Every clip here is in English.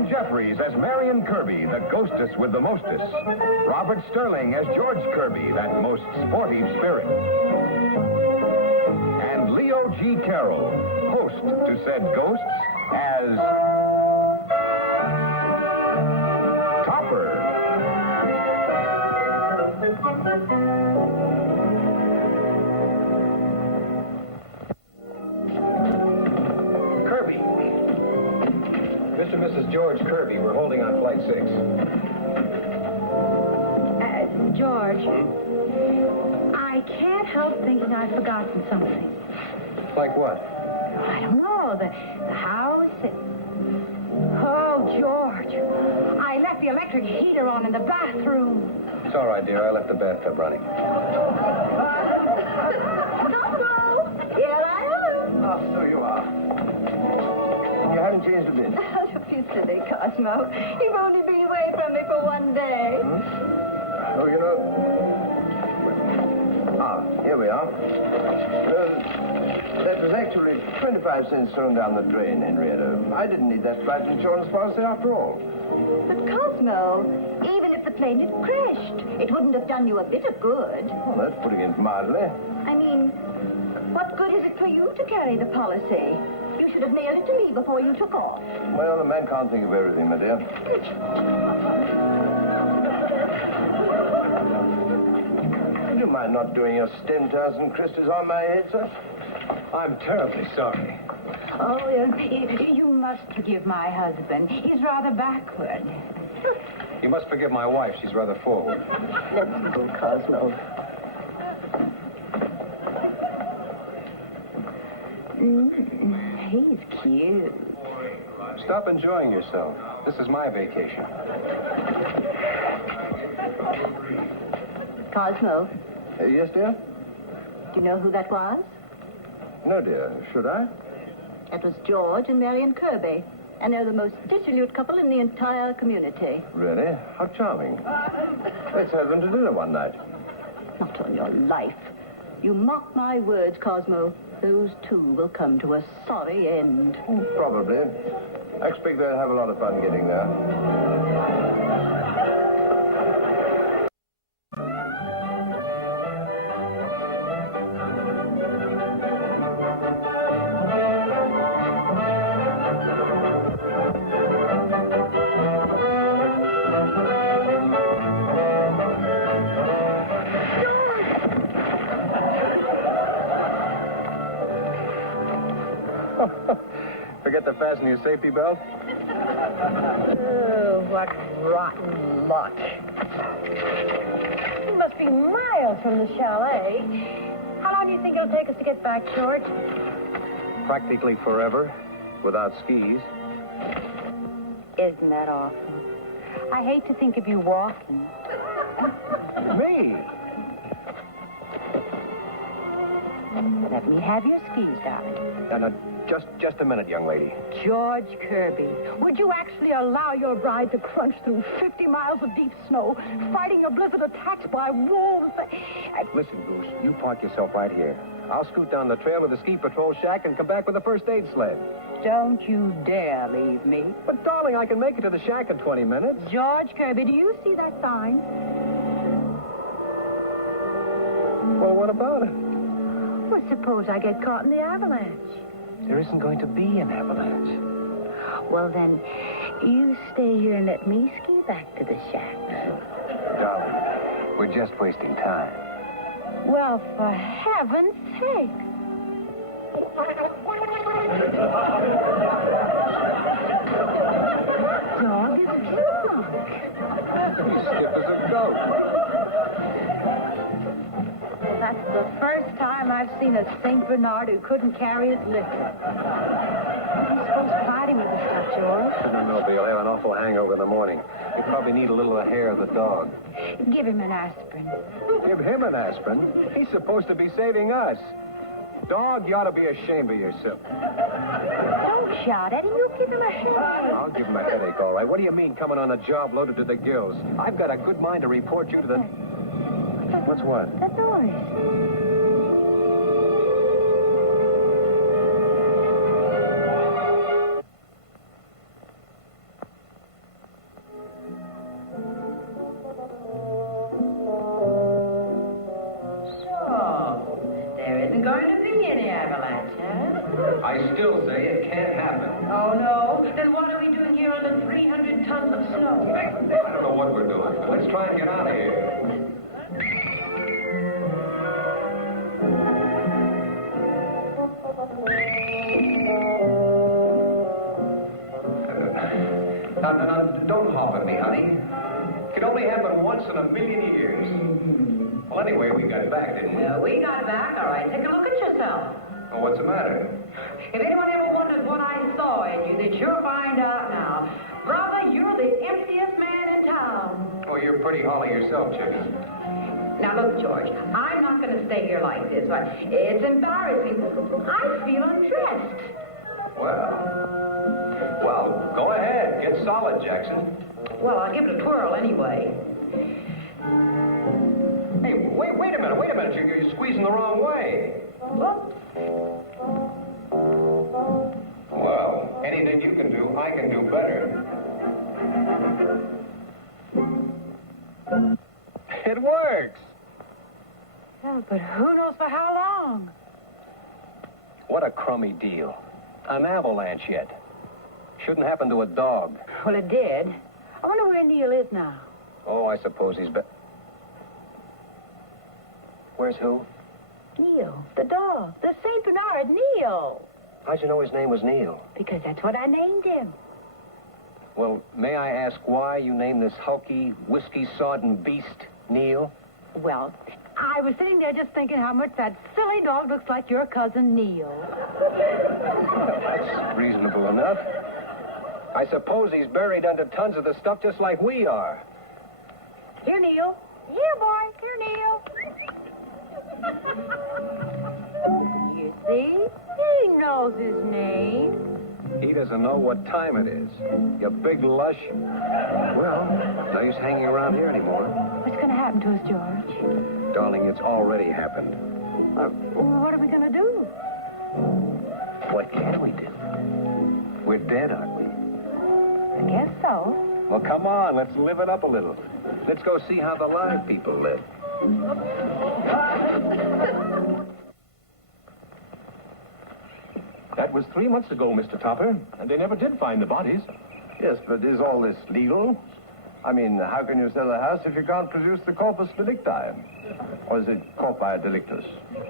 Joan Jeffries as Marion Kerby, the ghostess with the mostess. Robert Sterling as George Kerby, that most sporty spirit. And Leo G. Carroll, host to said ghosts, as Topper. Kerby. Mr. and Mrs. George Kerby, we're holding on flight 6. George, I can't help thinking I've forgotten something. Like what? I don't know, the house. Oh, George, I left the electric heater on in the bathroom. It's all right, dear. I left the bathtub running. Cosmo, here I am. Oh, so you are. You haven't changed a bit. Don't be silly, Cosmo. You've only been away from me for one day. Oh, you know... here we are. That was actually 25 cents thrown down the drain, Henrietta. I didn't need that flight insurance policy after all. But, Cosmo, even if the plane had crashed, it wouldn't have done you a bit of good. Well, that's putting it mildly. I mean, what good is it for you to carry the policy? You should have nailed it to me before you took off. Well, a man can't think of everything, my dear. Would you mind not doing your stem turns and Christies on my head, sir? I'm terribly sorry. Oh, you must forgive my husband. He's rather backward. You must forgive my wife. She's rather forward. Let's go, Cosmo. He's cute. Stop enjoying yourself. This is my vacation. Cosmo, Yes, dear? do you know who that was? No, dear. Should I? That was George and Marion Kerby. And they're the most dissolute couple in the entire community. Really? How charming. Let's have them to dinner one night. Not on your life. You mock my words, Cosmo. Those two will come to a sorry end. Probably. I expect they'll have a lot of fun getting there. Forget to fasten your safety belt? Oh, what rotten luck. We must be miles from the chalet. How long do you think it'll take us to get back, George? Practically forever, without skis. Isn't that awful? I hate to think of you walking. Me? Let me have your skis, darling. No, just a minute, young lady. George Kerby, would you actually allow your bride to crunch through 50 miles of deep snow, fighting a blizzard attacked by wolves? Listen, Goose, you park yourself right here. I'll scoot down the trail to the ski patrol shack and come back with a first aid sled. Don't you dare leave me. But, darling, I can make it to the shack in 20 minutes. George Kerby, do you see that sign? Well, what about it? Well, suppose I get caught in the avalanche. There isn't going to be an avalanche. Well, then, you stay here and let me ski back to the shack. Darling, we're just wasting time. Well, for heaven's sake. Dog is drunk. He's stiff as a goat. That's the first time I've seen a St. Bernard who couldn't carry his liquor. You're supposed to fight him with the stuff, George. No, but you'll have an awful hangover in the morning. You probably need a little of the hair of the dog. Give him an aspirin. Give him an aspirin? He's supposed to be saving us. Dog, you ought to be ashamed of yourself. Don't shout at him. You give him a headache. I'll give him a headache, all right. What do you mean coming on a job loaded to the gills? I've got a good mind to report you to the... What's what? That noise. 300 tons of snow. I don't know what we're doing. Let's try and get out of here. Now, don't hop at me, honey. It can only happen once in a million years. Well, anyway, we got back, didn't we? We got back, all right. Take a look at yourself. Oh, what's the matter? If anyone ever wondered what I saw in you, they'd sure find out now. Brother, you're the emptiest man in town. Oh, you're pretty holly yourself, Chicky. Now, look, George, I'm not going to stay here like this. It's embarrassing. I feel undressed. Well, go ahead. Get solid, Jackson. Well, I'll give it a twirl anyway. Hey, wait a minute. You're squeezing the wrong way. Whoops. Well, anything you can do, I can do better. It works. Yeah, but who knows for how long? What a crummy deal. An avalanche yet. Shouldn't happen to a dog. Well, it did. I wonder where Neil is now. Oh, I suppose he's Where's who? Neil, the dog, the St. Bernard, Neil. How'd you know his name was Neil? Because that's what I named him. Well, may I ask why you named this hulky, whiskey-sodden beast Neil? Well, I was sitting there just thinking how much that silly dog looks like your cousin Neil. That's reasonable enough. I suppose he's buried under tons of the stuff just like we are. Here, Neil. Here, boy. Here, Neil. You see? He knows his name. He doesn't know what time it is. You big lush. Well, no use hanging around here anymore. What's going to happen to us, George? Darling, it's already happened. What are we going to do? What can we do? We're dead, aren't we? I guess so. Well, come on, let's live it up a little. Let's go see how the live people live. That was 3 months ago, Mr. Topper, and they never did find the bodies. Yes, but is all this legal? I mean, how can you sell a house if you can't produce the corpus delicti? Or is it corpi delictus?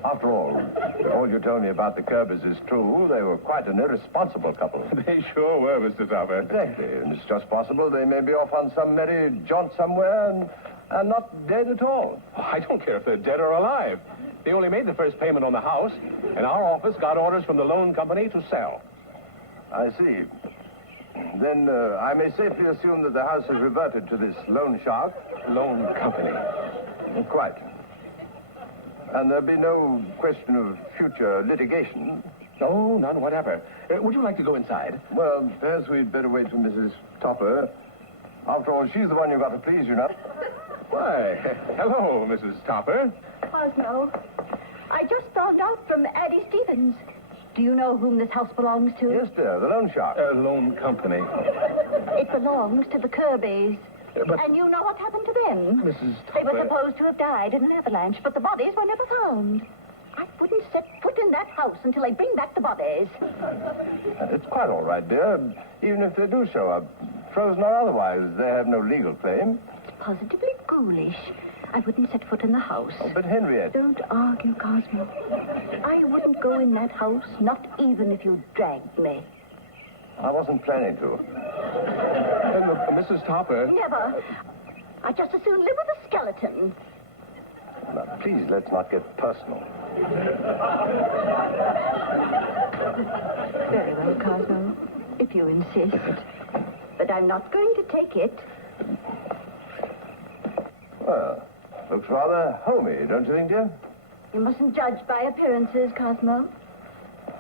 After all, if all you told me about the Kerbys is true, they were quite an irresponsible couple. They sure were, Mr. Topper. Exactly, and it's just possible they may be off on some merry jaunt somewhere and not dead at all. Oh, I don't care if they're dead or alive. They only made the first payment on the house, and our office got orders from the loan company to sell. I see. Then I may safely assume that the house has reverted to this loan shark. Loan company. Quite. And there'll be no question of future litigation. No, none whatever. Would you like to go inside? Well, perhaps we'd better wait for Mrs. Topper. After all, she's the one you've got to please, you know. Why, hello, Mrs. Topper. Cosmo, I just found out from Addie Stevens. Do you know whom this house belongs to? Yes, dear, the loan shark. Loan company. It belongs to the Kerbys. But- And you know what happened to them? Mrs. They were Topper. supposed to have died in an avalanche, but the bodies were never found. I wouldn't set foot in that house until they bring back the bodies. It's quite all right, dear. Even if they do show up, frozen or otherwise, they have no legal claim. It's positively ghoulish. I wouldn't set foot in the house. Oh, but Henriette... Don't argue, Cosmo. I wouldn't go in that house, not even if you dragged me. I wasn't planning to. Look, Mrs. Topper. Never. I'd just as soon live with a skeleton. Now, please, let's not get personal. Very well, Cosmo, if you insist. But I'm not going to take it. Well, looks rather homey, don't you think, dear? You mustn't judge by appearances, Cosmo.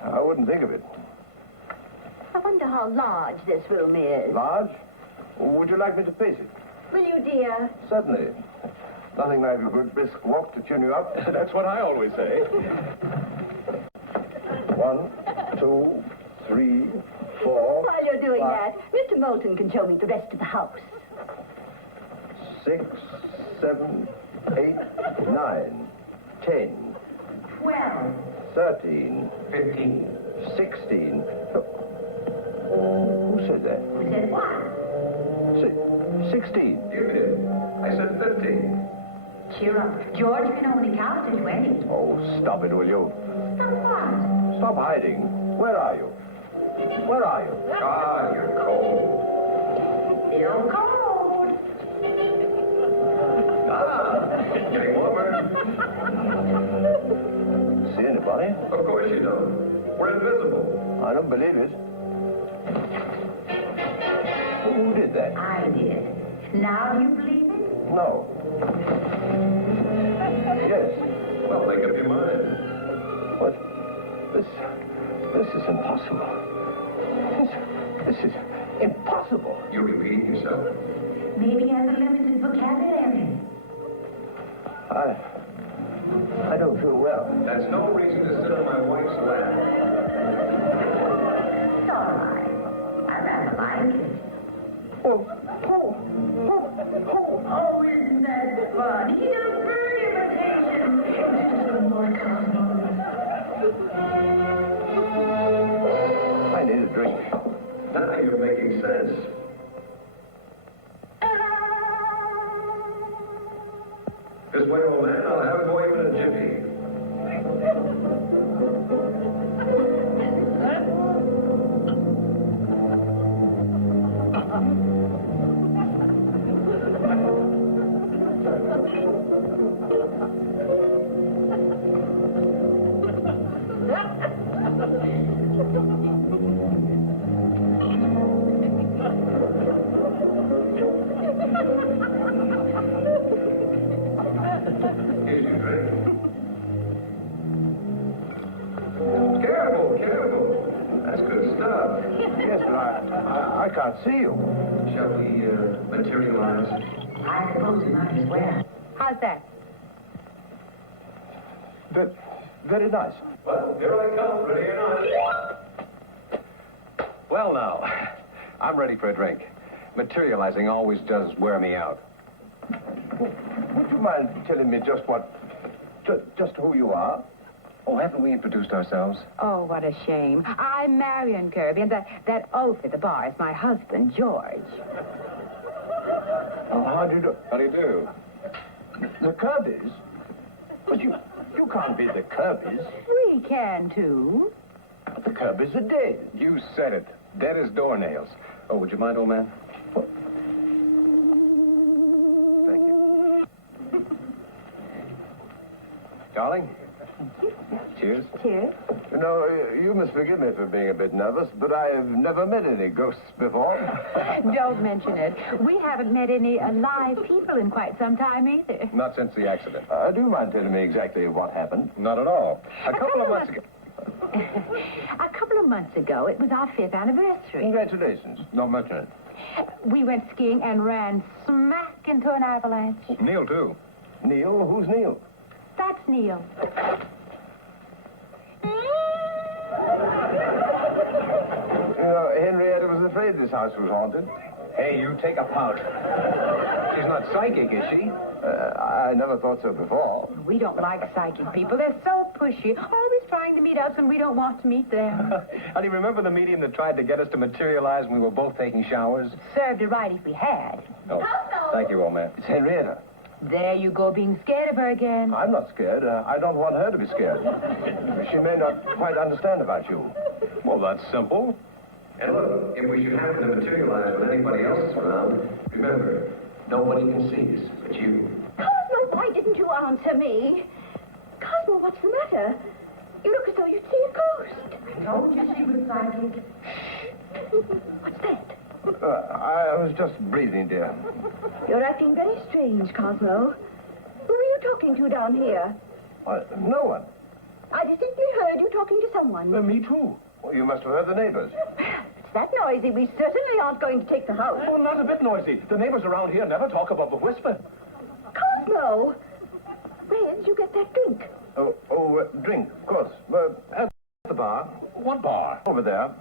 I wouldn't think of it. I wonder how large this room is. Large? Would you like me to face it? Will you, dear? Certainly. Nothing like a good brisk walk to tune you up. That's what I always say. 1, 2, 3, 4. While you're doing 5, that, Mr. Moulton can show me the rest of the house. 6, 7, 8, 9, 10, 12. 13, 15. 16. Who said that? Who said what? 16. You did. I said 15. Cheer up. George can only count to 20. Oh, stop it, will you? Stop what? Stop hiding. Where are you? Where are you? Ah, you're cold. Still cold. Getting warmer. See anybody? Of course you don't. We're invisible. I don't believe it. Who did that? I did. Now you believe it? No. Yes. Well, make up your mind. What? This is impossible. This is impossible. You're repeating yourself. Maybe he has a limited vocabulary. I don't feel well. That's no reason to sit on my wife's lap. It's all right. I rather like it. Oh. Oh, isn't that fun? He does bird imitation. Just one more Cosmo. I need a drink. Now you're making sense. This way, old man, I'll have it for you in a jiffy. Here's your drink. Careful. That's good stuff. Yes, but I can't see you. Shall we materialize? I suppose we might as well. How's that? Very nice. Well, here I come, ready or not. Well, now, I'm ready for a drink. Materializing always does wear me out. Would you mind telling me just who you are? Oh, haven't we introduced ourselves? Oh, what a shame. I'm Marion Kerby, and that oaf at the bar is my husband, George. Oh, how do you do? How do you do? The Kerbys? But you can't be the Kerbys. We can, too. But the Kerbys are dead. You said it. Dead as doornails. Oh, would you mind, old man? Thank you. Darling? Cheers. Cheers. You know, you must forgive me for being a bit nervous, but I've never met any ghosts before. Don't mention it. We haven't met any alive people in quite some time either. Not since the accident. Do you mind telling me exactly what happened? Not at all. A couple of months ago. A couple of months ago, it was our 5th anniversary. Congratulations. Not mention it. We went skiing and ran smack into an avalanche. Neil, too. Neil? Who's Neil? That's Neil. You know, Henrietta was afraid this house was haunted. Hey, you take a pout. She's not psychic, is she? I never thought so before. We don't like psychic people. They're so pushy, always trying to meet us when we don't want to meet them. How do you remember the medium that tried to get us to materialize when we were both taking showers? Served it right if we had. Oh, thank you, old man. It's Henrietta. There you go, being scared of her again. I'm not scared. I don't want her to be scared. She may not quite understand about you. Well, that's simple. And look, if we should happen to materialize when anybody else is around, remember, nobody can see us but you. Cosmo, why didn't you answer me? Cosmo, what's the matter? You look as though you'd see a ghost. I told you she was psychic. What's that? I was just breathing, dear. You're acting very strange, Cosmo. Who are you talking to down here? No one. I distinctly heard you talking to someone. Me too. Well, you must have heard the neighbors. It's that noisy. We certainly aren't going to take the house. Oh, not a bit noisy. The neighbors around here never talk above a whisper. Cosmo! Where did you get that drink? Drink, of course. At the bar. What bar? Over there.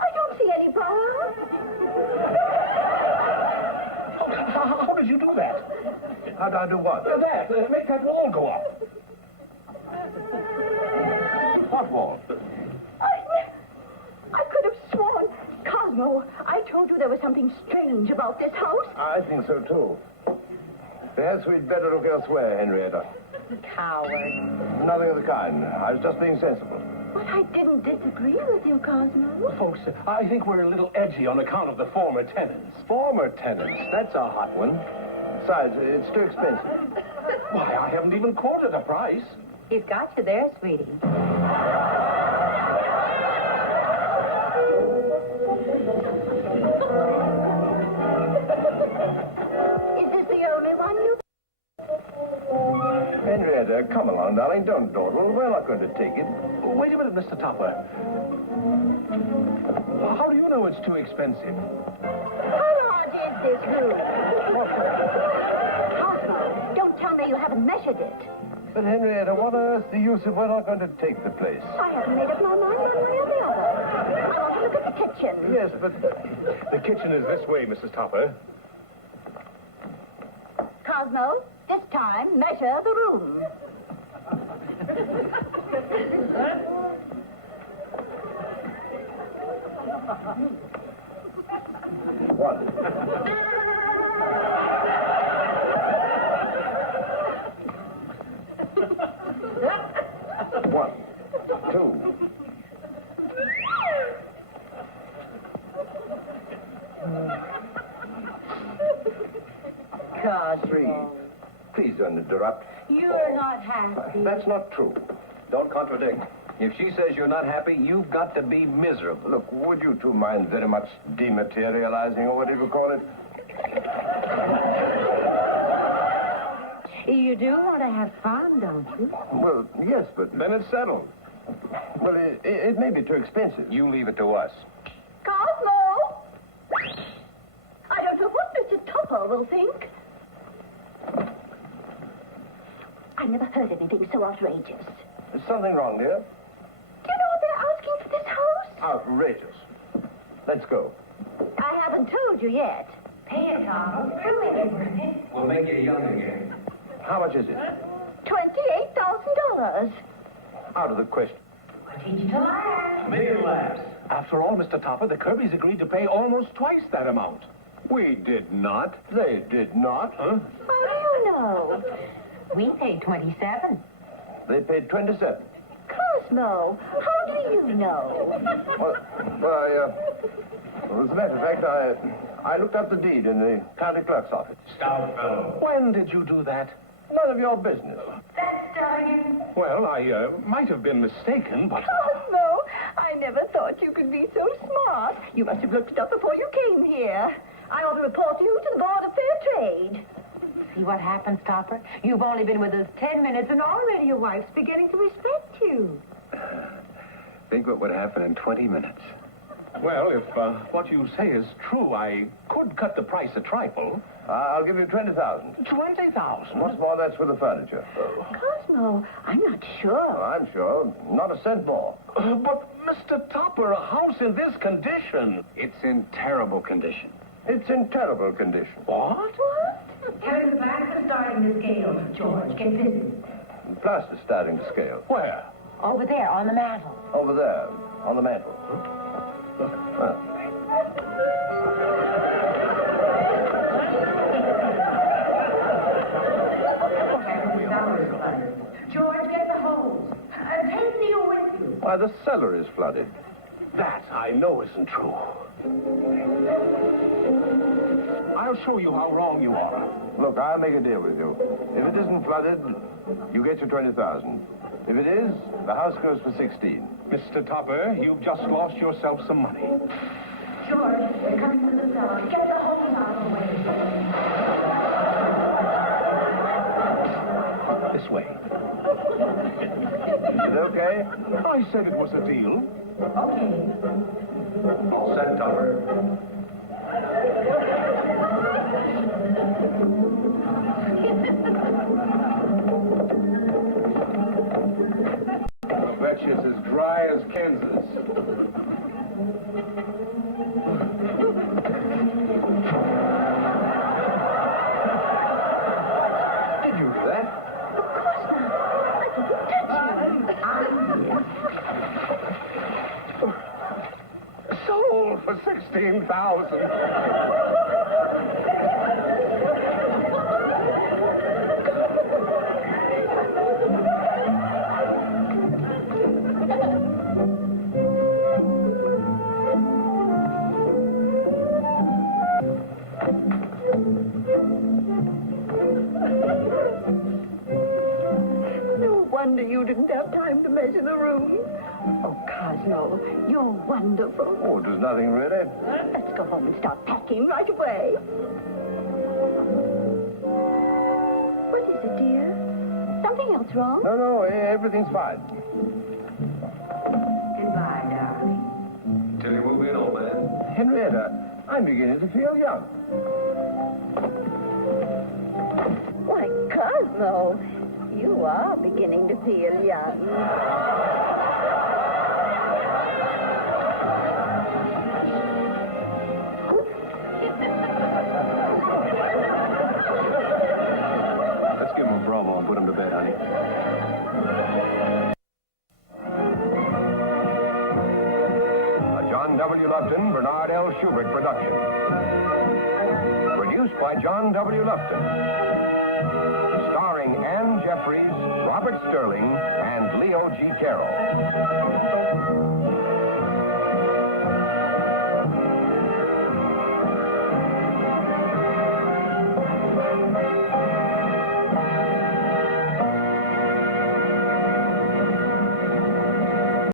I don't see any bar. How did you do that? How'd I do what? That. Make that wall go up. What wall? I could have sworn. Cosmo, Cosmo, I told you there was something strange about this house. I think so, too. Perhaps we'd better look elsewhere, Henrietta. Coward. Nothing of the kind. I was just being sensible. But I didn't disagree with you, Cosmo. Folks, I think we're a little edgy on account of the former tenants. Former tenants. That's a hot one. Besides, it's too expensive. Why, I haven't even quoted a price. He's got you there, sweetie. Is this the only one you... Henrietta, come along, darling. Don't dawdle. We're not going to take it. Wait a minute, Mr. Topper. How do you know it's too expensive? How large is this room? Cosmo, don't tell me you haven't measured it. But, Henrietta, what on earth's the use if we're not going to take the place? I haven't made up my mind one way or the other. I want to look at the kitchen. Yes, but... The kitchen is this way, Mrs. Topper. Cosmo, this time measure the room. One. One. Two. Cosmo. Three. Please don't interrupt. You're not happy. That's not true. Don't contradict. If she says you're not happy, you've got to be miserable. Look, would you two mind very much dematerializing, or whatever you call it? You do want to have fun, don't you? Well, yes, but... Then it's settled. Well, it may be too expensive. You leave it to us. Cosmo! I don't know what Mr. Topper will think. I never heard anything so outrageous. Is something wrong, dear? Do you know what they're asking for this house? Outrageous. Let's go. I haven't told you yet. Pay it, Tom. We'll make you young again. How much is it? $28,000. Out of the question. Teach you to laugh. A million laughs. After all, Mr. Topper, the Kerbys agreed to pay almost twice that amount. We did not. They did not. Huh? How do you know? We paid 27. They paid 27. Cosmo, how do you know? Well, as a matter of fact, I looked up the deed in the county clerk's office. Stout fellow. When did you do that? None of your business. That's Stallion. Well, I might have been mistaken, but... Cosmo, I never thought you could be so smart. You must have looked it up before you came here. I ought to report you to the Board of Fair Trade. See what happens, Topper? You've only been with us 10 minutes, and already your wife's beginning to respect you. Think what would happen in 20 minutes. Well, if what you say is true, I could cut the price a trifle. I'll give you 20,000. 20,000? What's more, that's for the furniture. Cosmo, I'm not sure. I'm sure. Not a cent more. But, Mr. Topper, a house in this condition... It's in terrible condition. It's in terrible condition. What? Carry the back and starting the scale. George, get busy. Plaster starting to scale. Where? Over there, on the mantel. Over there, on the mantel. George, get the hose. And take Neil with you. Why, the cellar is flooded. That I know isn't true. I'll show you how wrong you are. Look, I'll make a deal with you. If it isn't flooded, you get your 20,000. If it is, the house goes for 16. Mr. Topper, you've just lost yourself some money. George, they're coming to the cellar. Get the hose out of the way. This way. Is it okay? I said it was a deal. Okay. All set, Topper. I bet you it's as dry as Kansas. Did you do that? So sold for $16,000. No wonder you didn't have time to measure the room. Oh, Cosmo, you're wonderful. Oh, there's nothing really. Let's go home and start packing right away. What is it, dear? Something else wrong? No, everything's fine. Goodbye, darling. Till you move in, old man. Henrietta, I'm beginning to feel young. Why, Cosmo, you are beginning to feel young. Let's give him a Bromo and put him to bed, honey. A John W. Lupton, Bernard L. Schubert production. Produced by John W. Lupton. Starring Ann Jeffries, Robert Sterling, and Leo G. Carroll.